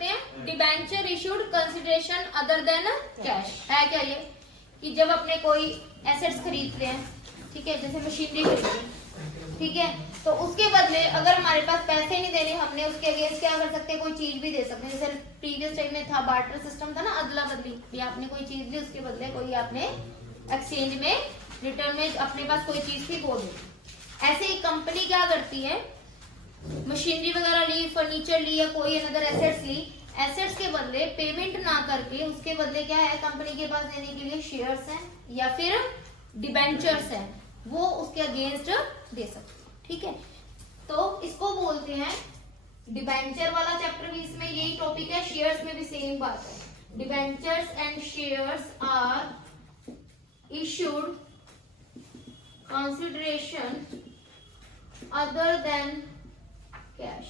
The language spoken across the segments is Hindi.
करते हैं debenture issued consideration other than cash. है क्या ये कि जब अपने कोई एसेट्स खरीदते हैं, ठीक है, जैसे मशीनरी खरीदी, ठीक है, तो उसके बदले अगर हमारे पास पैसे नहीं देने, हमने उसके अगेंस्ट क्या कर सकते हैं, कोई चीज भी दे सकते हैं। जैसे प्रीवियस टाइम में था बार्टर सिस्टम था ना, अदला बदली, ये आपने कोई चीज दी उसके बदले कोई आपने एक्सचेंज में रिटर्न में अपने पास कोई चीज थी वो दी। ऐसे ही कंपनी क्या करती है, मशीनरी वगैरह ली, फर्नीचर ली या कोई अनदर एसेट्स ली, एसेट्स के बदले पेमेंट ना करके उसके बदले क्या है कंपनी के पास देने के लिए शेयर्स हैं या फिर डिबेंचर्स हैं, वो उसके अगेंस्ट दे सकते हैं। ठीक है, तो इसको बोलते हैं डिबेंचर वाला चैप्टर भी इसमें यही टॉपिक है, शेयर्स में भी सेम बात है। Debentures and shares are issued consideration other than cash.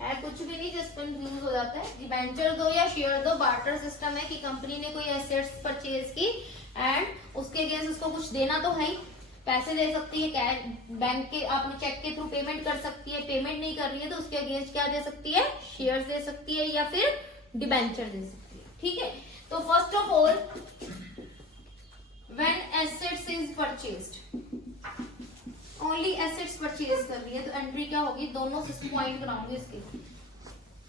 है कुछ भी नहीं, जस्ट कंफ्यूज हो जाता है। डिबेंचर दो या शेयर दो, बार्टर सिस्टम है कि कंपनी ने कोई एसेट्स परचेज की एंड उसके अगेंस्ट उसको कुछ देना तो है ही, पैसे दे सकती है, कैश बैंक के आपने चेक के थ्रू पेमेंट कर सकती है, पेमेंट नहीं कर रही है तो उसके अगेंस्ट क्या दे सकती है, शेयर्स दे सकती है या फिर डिबेंचर दे सकती है। ठीक है, तो first of all when assets is purchased, only assets purchase कर रही है तो एंट्री क्या होगी, दोनों से पॉइंट कराऊंगी इसके।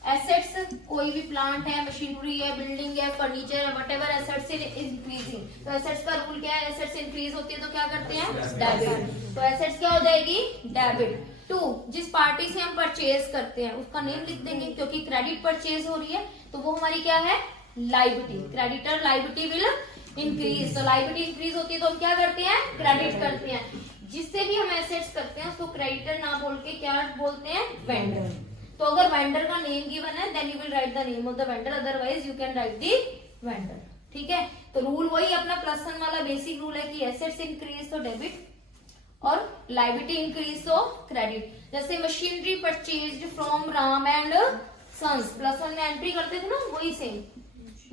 एसेट्स कोई भी प्लांट है, मशीनरी है, बिल्डिंग है, फर्नीचर है, व्हाटएवर एसेट्स इज इंक्रीजिंग, तो एसेट्स का रूल क्या है, एसेट्स इंक्रीज होती है तो क्या करते हैं, डेबिट, तो एसेट्स क्या हो जाएगी, डेबिट। टू, जिस पार्टी से हम परचेज करते हैं उसका नेम लिख देंगे, क्योंकि क्रेडिट परचेज हो रही है तो वो हमारी क्या है, liability, creditor liability will increase, तो लायबिलिटी इंक्रीज होती है तो हम क्या करते हैं, क्रेडिट करते हैं। जिससे भी हम एसेट्स करते हैं उसको क्रेडिटर ना बोल के क्या बोलते हैं, वेंडर। तो अगर वेंडर का नेम गिवन है then you will write the name of the vendor, otherwise you can write the vendor. ठीक है, तो रूल वही अपना प्लस वन वाला बेसिक रूल है कि एसेट्स इंक्रीज तो डेबिट और लायबिलिटी इंक्रीज तो क्रेडिट। जैसे machinery purchased from Ram and sons, plus one में एंट्री करते थे ना, वही सेम।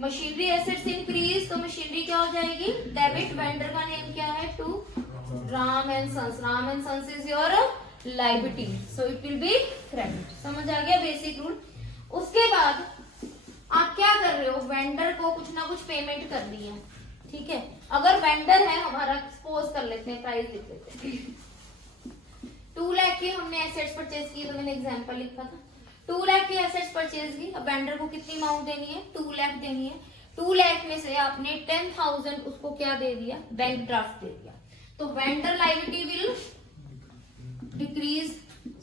मशीनरी एसेट्स इंक्रीज तो मशीनरी क्या हो जाएगी, डेबिट, वेंडर का नेम क्या है, to Ram and sons, Ram and sons is your liability, so it will be credit. समझ आ गया बेसिक रूल। उसके बाद आप क्या कर रहे हो, वेंडर को कुछ ना कुछ पेमेंट कर दी है। ठीक है, अगर वेंडर है हमारा, सपोज कर लेते हैं, प्राइस लिख लेते हैं 2 लाख की हमने एसेट्स परचेज की, तो मैंने एग्जांपल लिखा था 2 लाख की एसेट्स परचेज की। अब वेंडर को कितनी अमाउंट देनी है, 2 लाख देनी है। 2 लाख में से आपने 10,000 उसको क्या दे दिया, बैंक ड्राफ्ट दे दिया, तो vendor liability will decrease.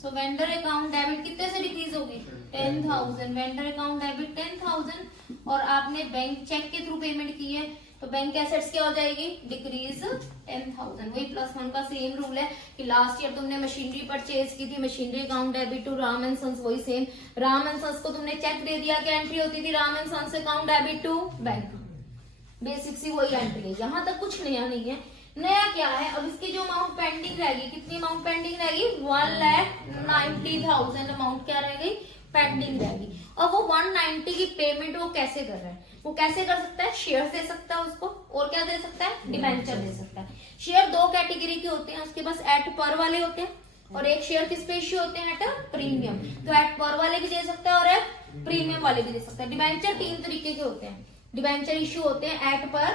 So vendor account debit कितने से डिक्रीज होगी, 10,000, वेंडर अकाउंट डेबिट 10,000, और आपने बैंक चेक के थ्रू पेमेंट की है तो बैंक एसेट्स क्या हो जाएगी, डिक्रीज 10,000। वही प्लस वन का सेम रूल है कि लास्ट ईयर तुमने मशीनरी परचेज की थी, machinery account debit to Ram and sons, वही सेम, राम एंड सन्स को तुमने चेक दे दिया, क्या एंट्री होती थी, Ram and sons account debit to bank, basic सी वही एंट्री है। यहाँ तक कुछ नया नहीं है। नया क्या है, अब इसकी जो अमाउंट पेंडिंग रहेगी, कितनी अमाउंट पेंडिंग रहेगी, 1,90,000 अमाउंट क्या रह गई, पेंडिंग रहेगी। और वो 190 की पेमेंट वो कैसे कर रहा है, वो कैसे कर सकता है, शेयर दे सकता है उसको, और क्या दे सकता है, डिबेंचर दे सकता है। शेयर 2 कैटेगरी के होते हैं, उसके पास एट पर वाले होते हैं और एक शेयर किस पे इश्यू होते हैं, एट प्रीमियम, तो एट पर वाले भी दे सकता है और एट प्रीमियम वाले भी दे सकता है। डिबेंचर 3 तरीके के होते हैं, डिबेंचर इश्यू होते हैं एट पर,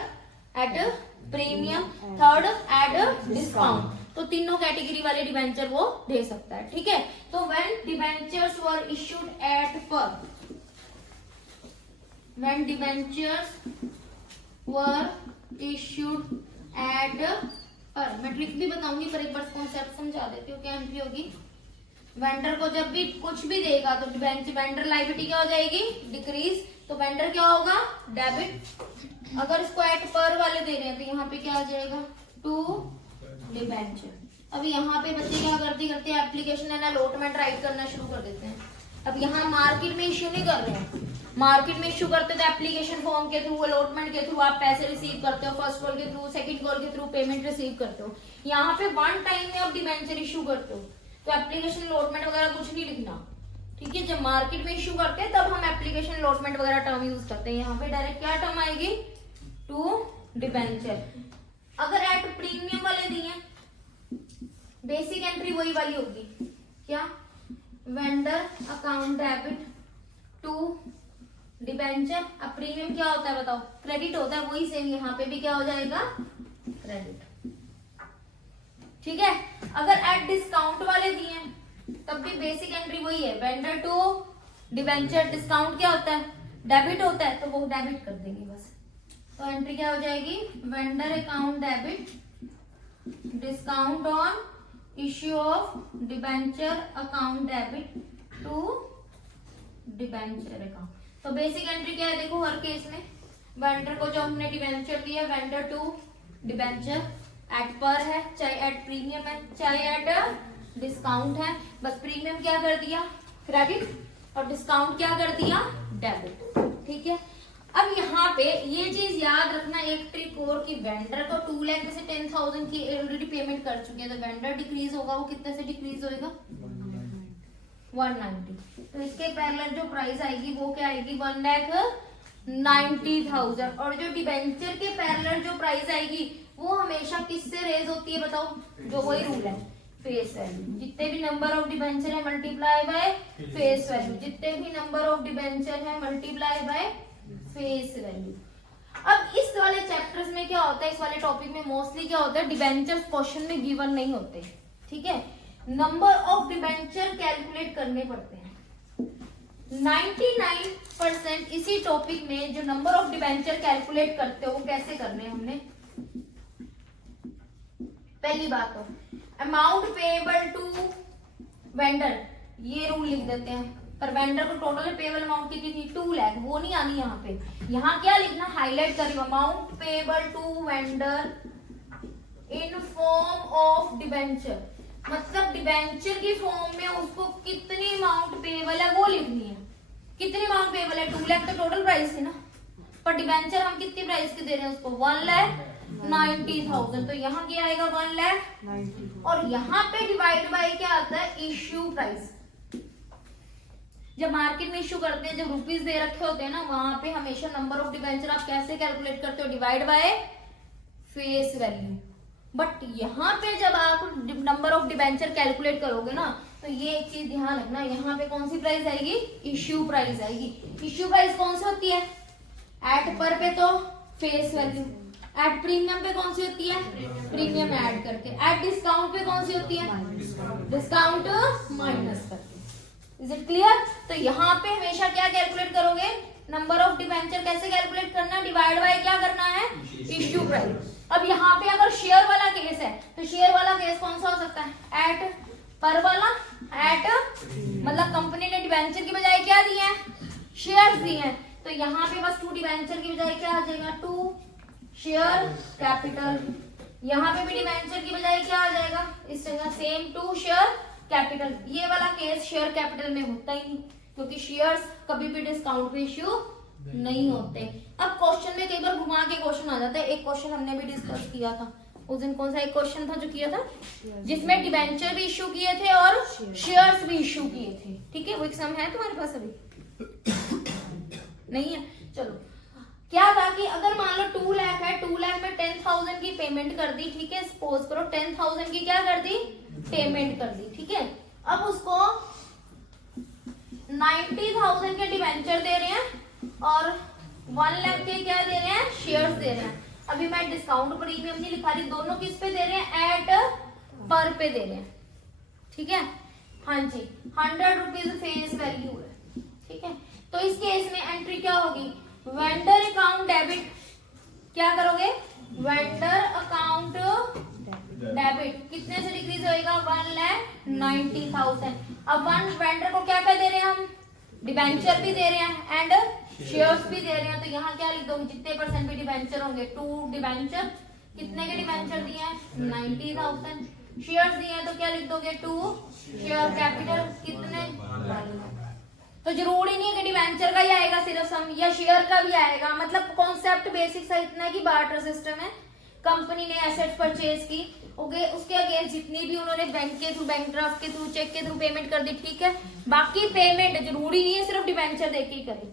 at premium, third at discount, तो तीनों कैटेगरी वाले डिबेंचर वो दे सकता है। ठीक है, तो when debentures were issued at par, when debentures were issued at par, मैं ट्रिक भी बताऊंगी पर एक बार कॉन्सेप्ट समझा देती हूँ, क्या एंट्री होगी, वेंडर को जब भी कुछ भी देगा तो वेंडर लायबिलिटी क्या हो जाएगी, डिक्रीज, तो वेंडर क्या होगा, डेबिट। अगर इसको एट पर वाले दे रहे हैं तो यहाँ पे क्या आ जाएगा, टू डिबेंचर। अभी यहाँ पे बच्चे क्या करते हैं, एप्लीकेशन एंड अलॉटमेंट राइट करना शुरू कर देते हैं। अब यहाँ मार्केट में इश्यू नहीं कर रहे हैं, मार्केट में इश्यू करते तो एप्लीकेशन फॉर्म के थ्रू, अलॉटमेंट के थ्रू आप पैसे रिसीव करते हो, फर्स्ट कॉल के थ्रू, सेकंड कॉल के थ्रू पेमेंट रिसीव करते हो। यहाँ पे वन टाइम में आप डिबेंचर इश्यू करते हो तो एप्लीकेशन अलॉटमेंट वगैरह कुछ नहीं लिखना। ठीक है, जब मार्केट में इश्यू करते हैं तब हम एप्लीकेशन अलॉटमेंट वगैरह टर्म यूज करते हैं। यहाँ पे डायरेक्ट क्या टर्म आएगी, टू डिबेंचर। अगर एट प्रीमियम वाले दिए, बेसिक एंट्री वही वाली होगी, क्या, vendor account debit to debenture. अब प्रीमियम क्या होता है बताओ, क्रेडिट होता है, वही सेम यहाँ पे भी क्या हो जाएगा, क्रेडिट। ठीक है, अगर एट डिस्काउंट वाले दिए हैं तब भी बेसिक एंट्री वही है, वेंडर टू डिबेंचर। डिस्काउंट क्या होता है, डेबिट होता है, तो वो डेबिट कर देंगे बस। तो एंट्री क्या हो जाएगी, vendor account debit, discount on issue of debenture account debit to debenture account. तो बेसिक एंट्री क्या है देखो, हर केस में वेंडर को जो हमने डिबेंचर दिया, वेंडर टू डिबेंचर एट पर है, चाहे एट प्रीमियम है, चाहे एट डिस्काउंट है, बस प्रीमियम क्या कर दिया, क्रेडिट, और डिस्काउंट क्या कर दिया, डेबिट। ठीक है, अब यहाँ पे ये चीज याद रखना एक ट्रिक और, कि वेंडर को 2 लाख में से 10,000 की ऑलरेडी पेमेंट कर चुके हैं, तो वेंडर डिक्रीज होगा, वो कितने से डिक्रीज होएगा, 190। तो इसके पैरेलल जो प्राइस आएगी वो क्या आएगी, 1,90,000। और जो डिबेंचर के पैरेलल जो प्राइस आएगी वो हमेशा किससे रेज होती है बताओ, जो वही रूल है, फेस वैल्यू। जितने भी नंबर ऑफ डिबेंचर है मल्टीप्लाई बाय फेस वैल्यू, जितने भी नंबर ऑफ डिबेंचर है मल्टीप्लाई बाय फेस वैल्यू। अब इस वाले चैप्टर्स में क्या होता है, इस वाले टॉपिक में मोस्टली क्या होता है, डिबेंचर क्वेश्चन में गिवन नहीं होते। ठीक है, नंबर ऑफ डिबेंचर कैलकुलेट करने पड़ते हैं। 99% इसी टॉपिक में जो नंबर ऑफ डिबेंचर कैलकुलेट करते हो वो कैसे करने हैं हमने। पहली बात तो अमाउंट पेएबल टू वेंडर, ये रूल लिख देते हैं, पर वेंडर को टोटल पेएबल अमाउंट कितनी थी, 2 लाख, वो नहीं आनी यहाँ पे। यहाँ क्या लिखना, हाईलाइट करिए, amount payable to vendor in form of debenture, मतलब डिबेंचर की फॉर्म में उसको कितनी अमाउंट पेएबल है वो लिखनी है। कितनी अमाउंट पेएबल है, 2 लाख तो टोटल प्राइस थी ना, पर डिबेंचर हम कितनी प्राइस के दे रहे हैं उसको, 1,90,000। तो यहाँ क्या आएगा, 1,90,000। और यहाँ पे डिवाइड बाय क्या आता है, इश्यू प्राइस। जब मार्केट में इश्यू करते हैं, जब रुपीस दे रखे होते हैं ना, वहां पे हमेशा नंबर ऑफ डिबेंचर आप कैसे कैलकुलेट करते हो, divide by face value. But यहाँ पे जब आप नंबर ऑफ डिबेंचर कैलकुलेट करोगे ना, तो ये एक चीज ध्यान रखना, यहाँ पे कौन सी प्राइस आएगी, इश्यू प्राइस आएगी। इश्यू प्राइस कौन सी होती है, एट पर पे तो फेस वैल्यू, एट प्रीमियम पे कौन सी होती है, प्रीमियम ऐड करके, एट डिस्काउंट पे कौन सी होती है, डिस्काउंट माइनस करके। Is it clear. तो यहाँ पे हमेशा क्या कैलकुलेट करोगे, नंबर ऑफ डिबेंचर कैसे कैलकुलेट करना, डिवाइड बाय क्या करना है, इश्यू प्राइस। अब यहाँ पे अगर शेयर वाला केस है तो शेयर वाला केस कौन सा हो सकता है, एट पर वाला, एट मतलब कंपनी ने डिबेंचर की बजाय क्या दिए हैं, शेयर्स दिए हैं, तो यहाँ पे बस 2 डिबेंचर की बजाय क्या आ जाएगा, 2 शेयर कैपिटल। यहाँ पे भी डिबेंचर की बजाय क्या आ जाएगा, इस जगह सेम 2 शेयर कैपिटल। ये वाला केस शेयर कैपिटल में होता ही नहीं, क्योंकि शेयर्स कभी भी डिस्काउंट पे इश्यू नहीं होते। अब क्वेश्चन में कई बार घुमा के क्वेश्चन आ जाता है, एक क्वेश्चन हमने भी डिस्कस किया था उस दिन, कौन सा एक क्वेश्चन था जो किया था, जिसमें डिबेंचर भी इश्यू किए थे और शेयर्स भी इश्यू किए थे। ठीक है, वो एग्जाम है तुम्हारे पास अभी नहीं है, चलो। क्या था कि अगर मान लो 2 लाख है, 2 लाख में 10,000 की पेमेंट कर दी, ठीक है, सपोज करो 10,000 की क्या कर दी, पेमेंट कर दी, ठीक है। अब उसको 90,000 के डिबेंचर दे रहे हैं और 1 लाख के क्या दे रहे हैं, शेयर्स दे रहे हैं। अभी मैं डिस्काउंट प्रीमियम नहीं लिखा रही, दोनों किस पे दे रहे हैं, एट पर पे दे रहे हैं। ठीक है, हाँ जी, 100 रुपीज फेस वैल्यू है। ठीक है, तो इस केस में एंट्री क्या होगी, वेंडर अकाउंट डेबिट, क्या करोगे, वेंडर अकाउंट डेबिट कितने से डिक्रीज होएगा, 1,90,000। अब वेंडर को क्या क्या दे रहे हैं हम, डिबेंचर भी दे रहे हैं एंड शेयर्स भी दे रहे हैं, तो यहाँ क्या लिख दोगे, जितने परसेंट भी डिबेंचर होंगे, 2 डिबेंचर, कितने के डिबेंचर दिए हैं, 90,000। शेयर्स दिए हैं तो क्या लिख दोगे, 2 शेयर कैपिटल, कितने, तो जरूरी नहीं है कि डिबेंचर का ही आएगा सिर्फ सम, या शेयर का भी आएगा। मतलब कॉन्सेप्ट बेसिक सा इतना है कि बार्टर सिस्टम है, कंपनी ने एसेट्स परचेज की, ओके, उसके अगेंस्ट जितनी भी उन्होंने बैंक के थ्रू, बैंक ड्राफ्ट के थ्रू, चेक के थ्रू पेमेंट कर दी, ठीक है। बाकी पेमेंट जरूरी नहीं है सिर्फ डिबेंचर देके ही करें,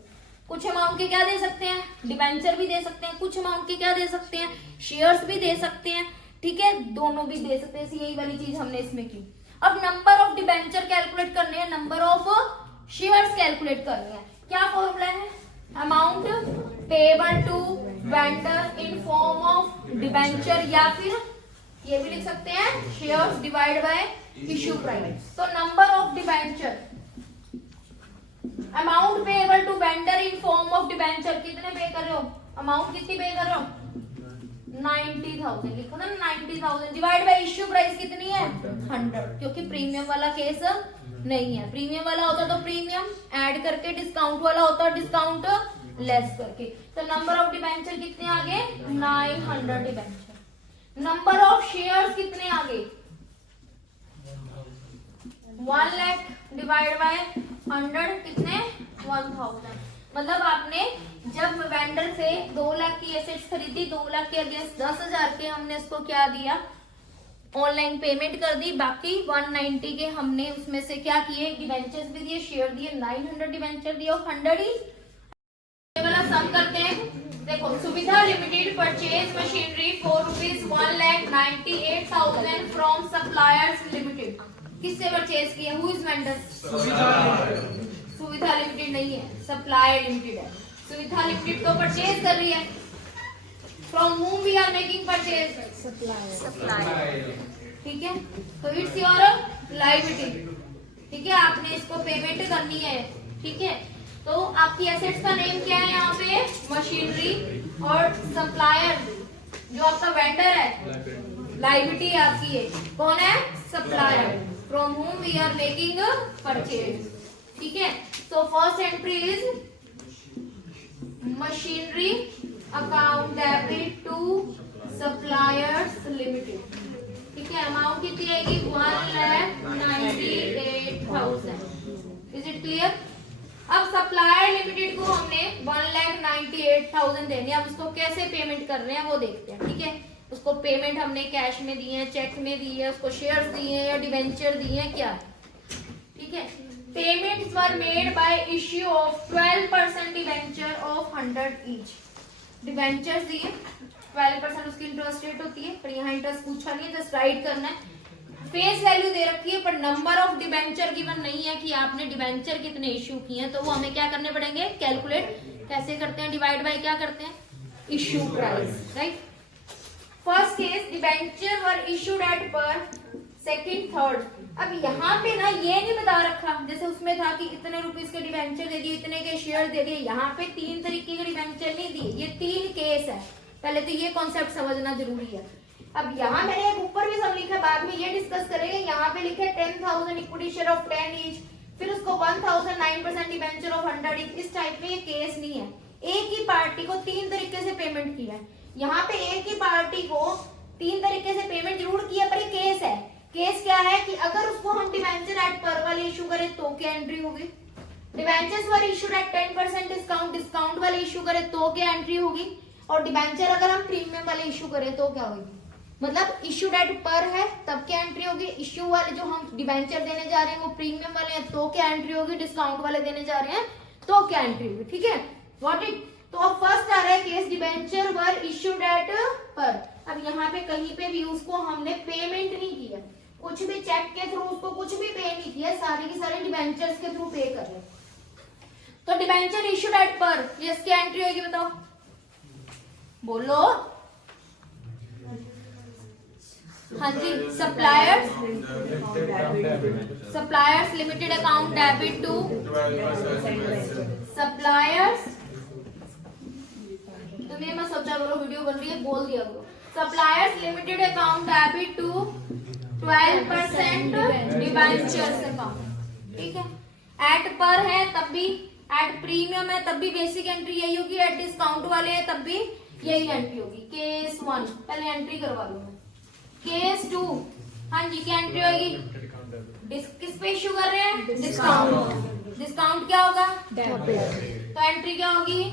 कुछ अमाउंट के क्या दे सकते हैं, डिबेंचर भी दे सकते हैं, कुछ अमाउंट के क्या दे सकते हैं, शेयर्स भी दे सकते हैं, ठीक है, दोनों भी दे सकते हैं। यही वाली चीज हमने इसमें की। अब नंबर ऑफ डिबेंचर कैलकुलेट करने हैं, नंबर ऑफ शेयर्स कैलकुलेट करने हैं। क्या फॉर्मूला है? Amount payable to vendor in form of debenture, या फिर ये भी लिख सकते हैं shares divide by issue price. तो number of debenture, amount payable to vendor in form of debenture, कितने पे कर रहे हो? अमाउंट कितनी पे कर रहे हो? 90,000 लिखो ना, 90,000 डिवाइड बाय इश्यू प्राइस कितनी है? 100, क्योंकि प्रीमियम वाला केस नहीं है। प्रीमियम वाला होता तो प्रीमियम ऐड करके, डिस्काउंट वाला होता डिस्काउंट लेस करके। तो नंबर ऑफ डिबेंचर कितने आ गए? 900 डिबेंचर। नंबर ऑफ शेयर्स कितने आ गए? 1 लाख डिवाइड बाय 100 कितने? 1000। मतलब आपने जब वेंडर से 2 लाख की एसेट्स खरीदी, 2 लाख के अगेंस्ट 10,000 के हमने इसको क्या दिया? ऑनलाइन पेमेंट कर दी। बाकी 190 के हमने उसमें से क्या किए? डिबेंचर्स भी दिए, शेयर दिए, 900 डिबेंचर दिए और 100 ही वाला सम करते हैं। देखो, सुविधा limited purchase machinery for ₹1,98,000 from suppliers limited. किससे परचेज किया? Who is vendor? सुविधा लिमिटेड नहीं है, सप्लायर लिमिटेड है। सुविधा लिमिटेड तो परचेज कर रही है। From whom we are making purchase? Supplier. ठीक है, तो इट्स योर लायबिलिटी। ठीक है, आपने इसको पेमेंट करनी है। ठीक है, तो आपकी एसेट्स का नेम क्या है यहाँ पे? मशीनरी। और सप्लायर जो आपका वेंडर है, लायबिलिटी आपकी है। कौन है? Supplier. From whom we are making purchase। ठीक है, तो first entry is machinery account debit to suppliers limited. ठीक है, अमाउंट कितनी आएगी? 1,98,000। Is it clear? अब सप्लायर लिमिटेड को हमने 1,98,000 देने, अब उसको कैसे पेमेंट कर रहे हैं वो देखते हैं। ठीक है, उसको पेमेंट हमने कैश में दी है, चेक में दी है, उसको शेयर्स दिए हैं या डिवेंचर दिए हैं, क्या? ठीक है, payments were made by issue of 12% debenture of 100 each. Debentures दिए, 12% उसकी इंटरेस्ट रेट होती है, पर यहाँ इंटरेस्ट पूछा नहीं है, जस्ट राइट करना है। फेस वैल्यू दे रखी है, पर नंबर ऑफ डिवेंचर गिवन नहीं है कि आपने डिवेंचर कितने इश्यू किए हैं। तो वो हमें क्या करने पड़ेंगे? कैलकुलेट। कैसे करते हैं? डिवाइड बाय क्या करते हैं? Issue price. Right. First case, debenture were issued at पर सेकंड थर्ड। अब यहाँ पे ना ये नहीं बता रखा, जैसे उसमें था कि इतने रुपीस के डिवेंचर दे दिए, इतने के शेयर दे दिए। यहाँ पे 3 तरीके के डिवेंचर नहीं दिए, ये 3 केस है। पहले तो ये कॉन्सेप्ट समझना जरूरी है। अब यहाँ मैंने एक ऊपर भी सब लिखा, बाद में ये डिस्कस करेंगे। यहाँ पे लिखे 10,000 इक्विटी शेयर ऑफ 10 ईच, फिर उसको 1,000 9% डिवेंचर ऑफ 100 ईच। इस टाइप में ये केस नहीं है। एक ही पार्टी को 3 तरीके से पेमेंट किया है। यहाँ पे एक ही पार्टी को 3 तरीके से पेमेंट जरूर किया, पर ये केस है। केस क्या है कि अगर उसको हम डिवेंचर एट पर वाले इशू करें तो क्या एंट्री होगी? Debentures were issued at 10% discount, discount वाले इशू करें तो क्या एंट्री होगी? और डिवेंचर अगर हम प्रीमियम वाले इशू करें तो क्या होगी? मतलब इशूड एट पर है तब क्या एंट्री होगी? इश्यू वाले जो हम डिवेंचर देने जा रहे हैं वो प्रीमियम वाले हैं तो क्या एंट्री होगी? डिस्काउंट वाले देने जा रहे हैं तो क्या एंट्री होगी? ठीक है, व्हाट इट। तो अब फर्स्ट आ रहा है case, debenture were issued at पर। अब यहाँ पे कहीं पे भी उसको हमने पेमेंट नहीं किया, कुछ भी चेक के थ्रू उसको कुछ भी पे नहीं किया, सारी की सारी डिवेंचर्स के थ्रू पे कर रहे। तो डिवेंचर इशूड एट पर, ये इसकी एंट्री होगी, बताओ, बोलो। हाँ जी, suppliers limited account debit to suppliers. तुम्हें मैं सोचा करो, वीडियो बन रही है, बोल दिया करो। Suppliers limited account debit to 12% debentures account. ठीक है, एट पर है तब भी, एट प्रीमियम है तब भी बेसिक एंट्री यही होगी, एट डिस्काउंट वाले है तब भी यही एंट्री होगी। केस 1 पहले एंट्री करवा लो। केस 2, हाँ जी, क्या एंट्री होगी? किस पे इश्यू कर रहे हैं? डिस्काउंट। डिस्काउंट क्या होगा? तो एंट्री क्या होगी?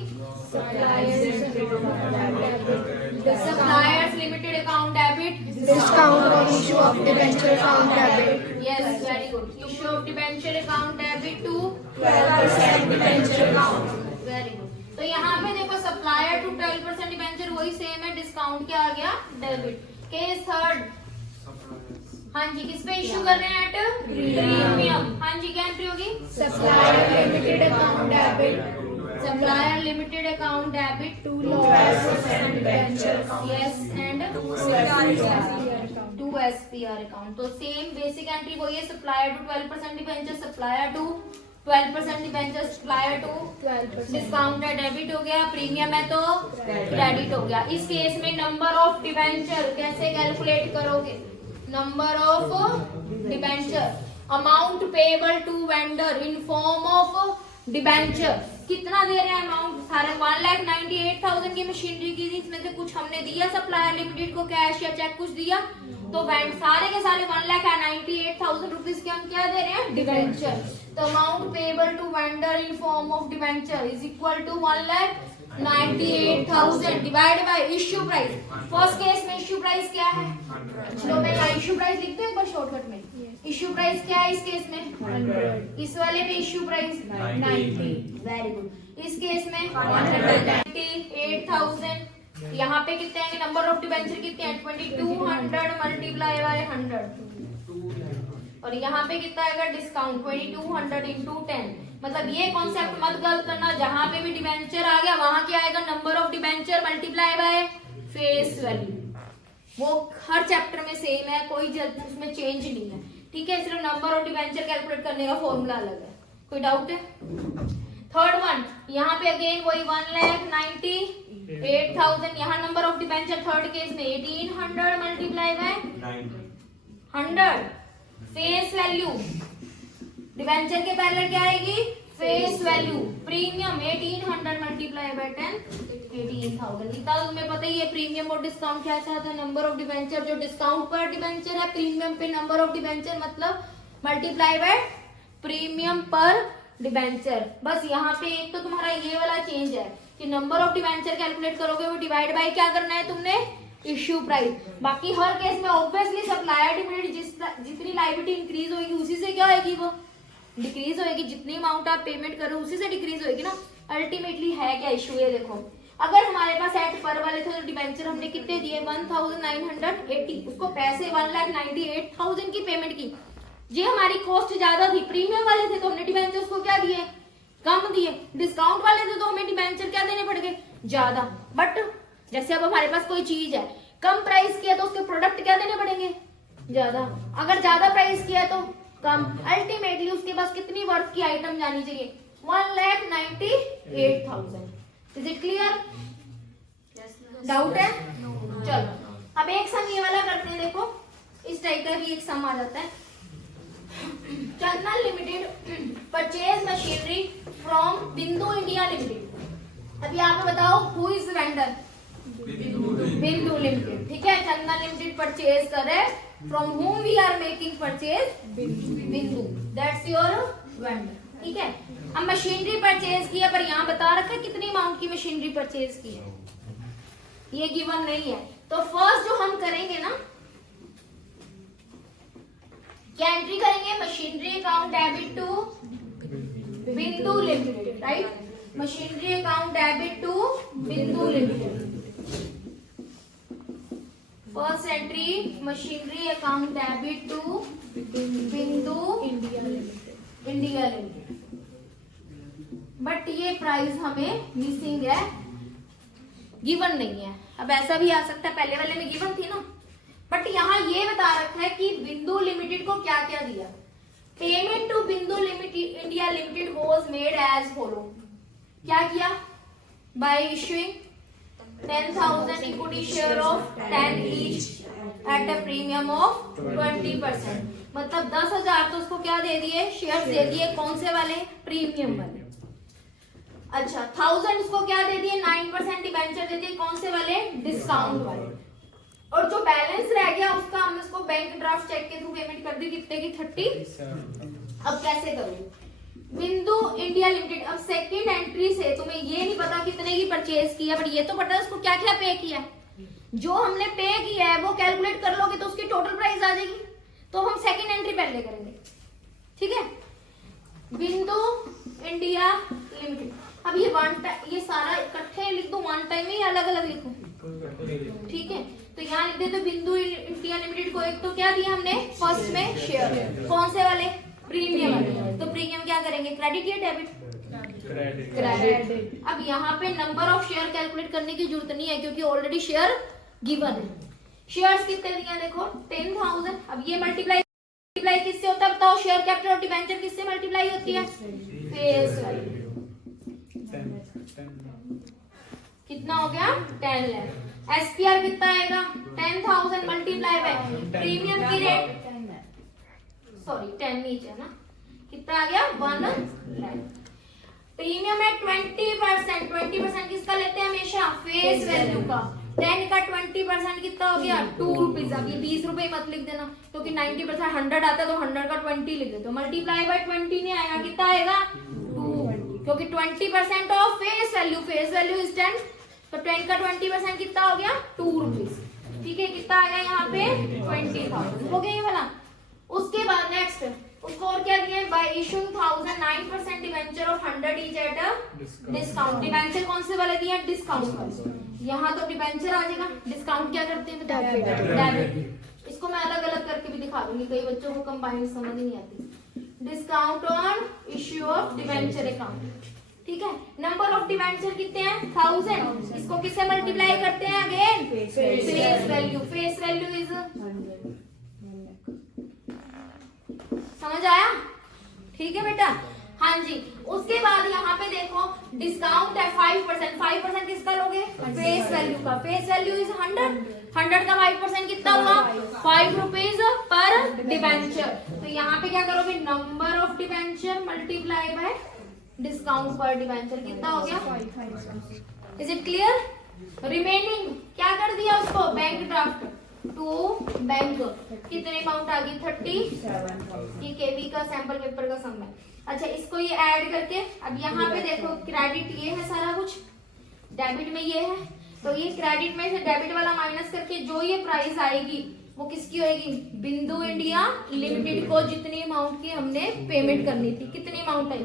Suppliers limited account debit discount और issue of debenture account debit. Yes, very good. Issue of debenture account debit to 12% debenture account. Very good. तो यहाँ पे देखो, सप्लायर टू 12% डिबेंचर वही सेम है, डिस्काउंट क्या आ गया? डेबिट। केस थर्ड, हाँ जी, किस पे इश्यू कर रहे हैं एट प्रीमियम। हाँ जी, क्या एंट्री होगी? Supplier limited account debit supplier limited account debit to losses and debenture account. Yes and account. To SPR account. तो सेम बेसिक एंट्री वही है, supplier to 12% debenture, supplier to 12% debenture, supplier to 12%. Discount है डेबिट हो गया, प्रीमियम है तो क्रेडिट हो गया। इस केस में नंबर ऑफ डिबेंचर कैसे कैलकुलेट करोगे? Number of debenture, amount payable to vendor in form of debenture. कितना दे रहे हैं अमाउंट? सारे 1,98,000 की मशीनरी की थी, इसमें से कुछ हमने दिया सप्लायर लिमिटेड को कैश या चेक कुछ दिया, तो सारे के सारे 1,98,000 रुपीज के हम क्या दे रहे हैं? डिबेंचर। तो amount payable to vendor in form of debenture is equal to 1,98,000 divide by issue price. First case में इश्यू प्राइस क्या है? चलो मैं यहाँ इश्यू प्राइस लिखते हैं एक बार शॉर्टकट में। इश्यू प्राइस क्या है इस केस में? 100. इस वाले में इश्यू प्राइस 90. Very good. इस केस में 198,000। यहाँ पे कितने आएंगे? नंबर ऑफ डिबेंचर कितने हैं? 2200 मल्टीप्लाई बाय 100। और यहाँ पे कितना आएगा? Discount 2200 into 10। मतलब ये कॉन्सेप्ट मत गलत करना, जहाँ पे भी डिबेंचर आ गया वहां क्या आएगा? Number of debenture multiply by face value. वो हर चैप्टर में सेम है, कोई उसमें चेंज नहीं है, ठीक है? सिर्फ नंबर ऑफ डिबेंचर कैलकुलेट करने का फॉर्मूला अलग है। कोई डाउट है? थर्ड वन, यहाँ पे अगेन वही 1,98,000। यहाँ number of debenture third case में 1800 multiply by 100। Face value debenture के पहले क्या आएगी? Face value. Premium 1800 multiply by 10 18,000। इतना तुम्हें पता ही है प्रीमियम और डिस्काउंट क्या था? नंबर ऑफ डिबेंचर जो डिस्काउंट पर डिबेंचर है, प्रीमियम पे नंबर ऑफ डिबेंचर मतलब मल्टीप्लाई बाय प्रीमियम पर डिबेंचर। बस यहाँ पे एक तो तुम्हारा ये वाला चेंज है कि नंबर ऑफ डिबेंचर कैलकुलेट करोगे वो डिवाइड बाय क्या करना है तुमने? Issue price. बाकी हर केस में ऑब्वियसली सप्लायर लिमिटेड जितनी लायबिलिटी इंक्रीज होगी उसी से क्या होगी? वो डिक्रीज होगी। जितनी अमाउंट आप पेमेंट करो उसी से डिक्रीज होगी ना। अल्टीमेटली है क्या इशू? ये देखो, अगर हमारे पास एट पर वाले थे तो डिबेंचर हमने कितने दिए? 1,980। उसको पैसे 1,98,000 की पेमेंट की। ये हमारी कॉस्ट ज्यादा थी। प्रीमियम वाले थे तो हमने डिबेंचर्स को क्या दिए? कम दिए। डिस्काउंट वाले थे तो हमें डिबेंचर क्या देने पड़ गए? ज्यादा। बट जैसे अब हमारे पास कोई चीज है, कम प्राइस किया तो उसके प्रोडक्ट क्या देने पड़ेंगे? ज्यादा। अगर ज्यादा प्राइस किया तो कम। अल्टीमेटली उसके पास कितनी वर्थ की आइटम जानी चाहिए? 1,98,000। Is it clear? डाउट है? चलो अब एक सम ये वाला करते हैं। देखो इस टाइप का भी एक सम आ जाता है। चंदन लिमिटेड परचेज मशीनरी फ्रॉम बिंदु इंडिया लिमिटेड। अब यहाँ पे बताओ हु इज वेंडर? बिंदु लिमिटेड, ठीक है? चंदन लिमिटेड परचेज करे from whom we are making purchase? बिंदु, दैट्स योर वेंडर, ठीक है? अब मशीनरी परचेज किया, पर यहाँ बता रखा है कितनी अमाउंट की मशीनरी परचेज की है, ये गिवन नहीं है। तो फर्स्ट जो हम करेंगे ना, क्या एंट्री करेंगे? Machinery account debit to Bindu limited, right? Machinery account debit to Bindu limited. First entry machinery account debit to Bindu India limited. But ये प्राइस हमें मिसिंग है, गिवन नहीं है। अब ऐसा भी आ सकता है, पहले वाले में गिवन थी ना, बट यहाँ ये बता रखा है कि बिंदु लिमिटेड को क्या क्या दिया। Payment to Bindu limited India limited was made as follow. क्या किया? By issuing 10,000 equity share of 10 each at a premium of 20%। मतलब 10,000 तो उसको क्या दे दिए? शेयर दे दिए। कौन से वाले? प्रीमियम वाले। अच्छा 1,000 उसको क्या दे दिए? 9% डिबेंचर दे दिए। कौन से वाले? डिस्काउंट वाले। और जो बैलेंस रह गया उसका हमने उसको बैंक ड्राफ्ट चेक के थ्रू पेमेंट कर दी। कितने की? 30। अब कैसे करोगे? बिंदु इंडिया लिमिटेड। अब सेकंड एंट्री से तुम्हें ये नहीं पता कितने की परचेज किया, बट ये तो पता है उसको क्या क्या पे किया है। जो हमने पे किया है वो कैलकुलेट कर लोगे तो उसकी टोटल प्राइस आ जाएगी। तो हम सेकंड एंट्री पहले करेंगे, ठीक है? बिंदु इंडिया लिमिटेड। अब ये वन टाइम, ये सारा इकट्ठे लिख दो वन टाइम में, अलग अलग लिखो? ठीक है, तो यहाँ लिख देते बिंदु इंडिया लिमिटेड को एक तो क्या दिया हमने फर्स्ट में शेयर, कौन से वाले प्रीमियम वाले, तो प्रीमियम क्या करेंगे क्रेडिट या डेबिट, क्रेडिट। अब यहाँ पे नंबर ऑफ शेयर कैलकुलेट करने की जरूरत नहीं है क्योंकि ऑलरेडी शेयर गिवन है। शेयर्स कितने दिए देखो 10,000। अब ये मल्टीप्लाई किससे होता है बताओ, शेयर कैपिटल और डिबेंचर किससे मल्टीप्लाई होती है, फेस वैल्यू। कितना हो गया 10 लाख। एसपीआर कितना आएगा 10,000 मल्टीप्लाई बाय प्रीमियम की रेट, सॉरी 10 नीचे है ना, कितना आ गया 1 लाख। प्रीमियम है 20%, 20% किसका लेते हैं हमेशा फेस वैल्यू का। 10 का 20% कितना हो गया 2 रुपीज। अब ये 20 रुपए मत लिख देना क्योंकि 90% 100 आता है तो 100 का 20 लिख देते हो, मल्टीप्लाई बाय 20 नहीं आएगा, कितना आएगा 2, क्योंकि 20% ऑफ फेस वैल्यू इज 10, तो 10 का 20% कितना हो गया 2 रुपीज। ठीक है, कितना आ गया यहाँ पे 20,000 हो गया ये वाला। उसके बाद नेक्स्ट उसको और क्या दिया है, bye issuing 9% debenture of 100 each at a discount. Debenture कौन से वाले दिए डिस्काउंट वाले, यहाँ तो डिवेंचर आ जाएगा, डिस्काउंट क्या करते हैं डेबिट। इसको मैं अलग अलग करके भी दिखा दूंगी, कई बच्चों को कंबाइन समझ नहीं आती। Discount on issue of debenture account, ठीक है। नंबर ऑफ डिवेंचर कितने हैं 1000, इसको किससे मल्टीप्लाई करते हैं again face value, face value is 100। समझ आया, ठीक है बेटा, हाँ जी। उसके बाद यहाँ पे देखो डिस्काउंट है 5%, 5% किसका लोगे फेस वैल्यू का, फेस वैल्यू इज 100 का 5% कितना हुआ 5 रुपीज पर डिवेंचर। तो यहाँ पे क्या करोगे number of debenture multiply by discount पर डिवेंचर, कितना हो गया, इज इट क्लियर। रिमेनिंग क्या कर दिया उसको बैंक ड्राफ्ट टू बैंक, कितने अमाउंट आ गई 37, ये केवी का सैंपल पेपर का सम है। अच्छा इसको ये ऐड करके अब यहाँ पे देखो क्रेडिट ये है सारा कुछ, डेबिट में ये है, तो ये क्रेडिट में से डेबिट वाला माइनस करके जो ये प्राइस आएगी वो किसकी होगी बिंदु इंडिया लिमिटेड को, जितनी अमाउंट की हमने पेमेंट करनी थी। कितनी अमाउंट है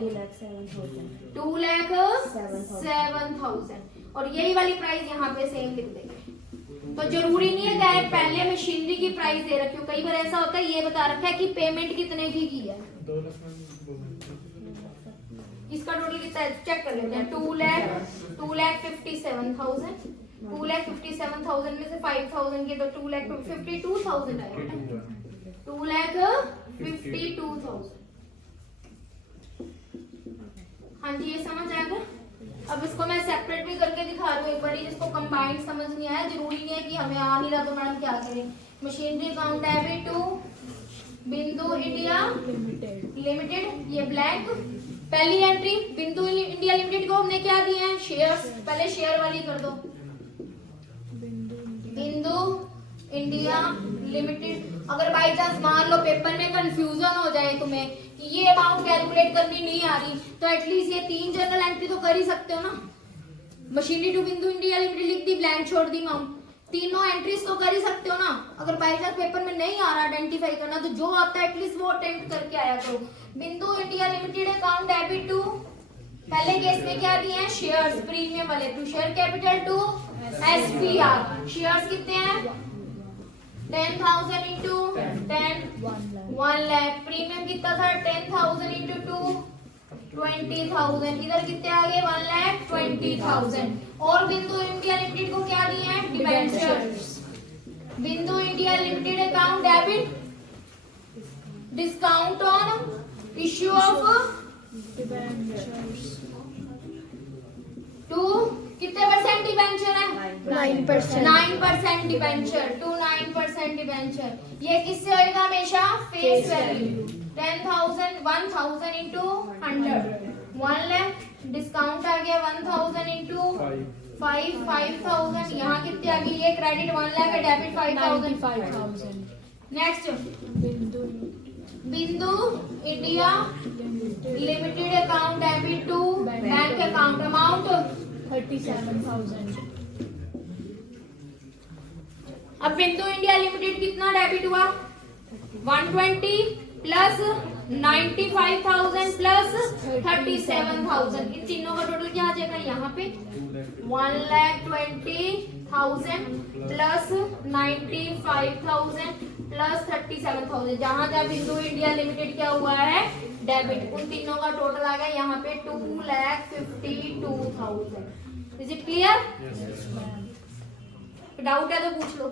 2,07,000, और यही वाली प्राइस यहाँ पे सेम लिख देंगे। तो जरूरी नहीं है कि पहले मशीनरी की प्राइस दे रखी हो, कई बार ऐसा होता है ये बता रखा है कि पेमेंट कितने की है, इसका टोटल कितना है चेक कर लेते हैं 2,57,000, 2,57,000 में से 5,000 के तो 2,52,000 आएगा, 2,52,000। हाँ जी ये समझ आएगा। अब इसको मैं सेपरेट भी करके दिखा रही हूँ एक बार, जिसको कंबाइंड समझ नहीं आया, जरूरी नहीं है कि हमें आ नहीं रहा तो मैडम क्या करें। Machinery account debit to Bindu India limited, ये ब्लैंक। पहली एंट्री बिंदु इंडिया लिमिटेड को हमने क्या दिए हैं शेयर्स, पहले शेयर वाली कर दो बिंदु इंडिया लिमिटेड। अगर बाई चांस मान लो पेपर में कंफ्यूजन हो जाए तुम्हें कि ये अमाउंट कैलकुलेट करनी नहीं आ रही, तो एटलीस्ट ये 3 जनरल एंट्री तो कर ही सकते हो ना। Machinery to Bindu India limited लिख दी, ब्लैंक छोड़ दी अमाउंट, तीनों एंट्रीज तो कर ही सकते हो ना। अगर बाई चांस पेपर में नहीं आ रहा आइडेंटिफाई करना तो जो आता है एटलीस्ट वो अटेम्प्ट करके आया करो। Bindu India limited account debit to, पहले केस में क्या दिए हैं शेयर्स प्रीमियम वाले, to share capital to SPR. Shares कितने हैं 10,000 इंटू 10 1 लाख। प्रीमियम कितना था 10,000 इंटू 2 20,000, इधर कितने आ गए 1,20,000। और बिंदु इंडिया लिमिटेड को क्या दिए हैं debentures. Bindu India limited account debit discount on issue of to, कितने परसेंट डिबेंचर है 9% डिबेंचर टू 9% डिबेंचर। ये किससे होएगा हमेशा face value 10,000 1,000 into 100 1 lakh. Discount आ गया 1,000 इंटू 5,000। यहाँ कितने आ गई ये क्रेडिट 1 लाख है, debit 5,000। Next Bindu India limited account debit to bank account amount 37,000। अब बिंदु इंडिया लिमिटेड कितना डेबिट हुआ 120 प्लस 95,000 प्लस 37,000, इन तीनों का टोटल क्या आ जाएगा यहाँ पे 1,20,000 प्लस 95,000 प्लस 37,000। जहां जहां बिंदु इंडिया लिमिटेड क्या हुआ है, डेबिट, उन तीनों का टोटल आ गया यहाँ पे 2,52,000। Is it clear? डाउट है तो पूछ लो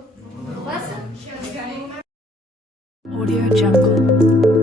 बस। Audio Jungle.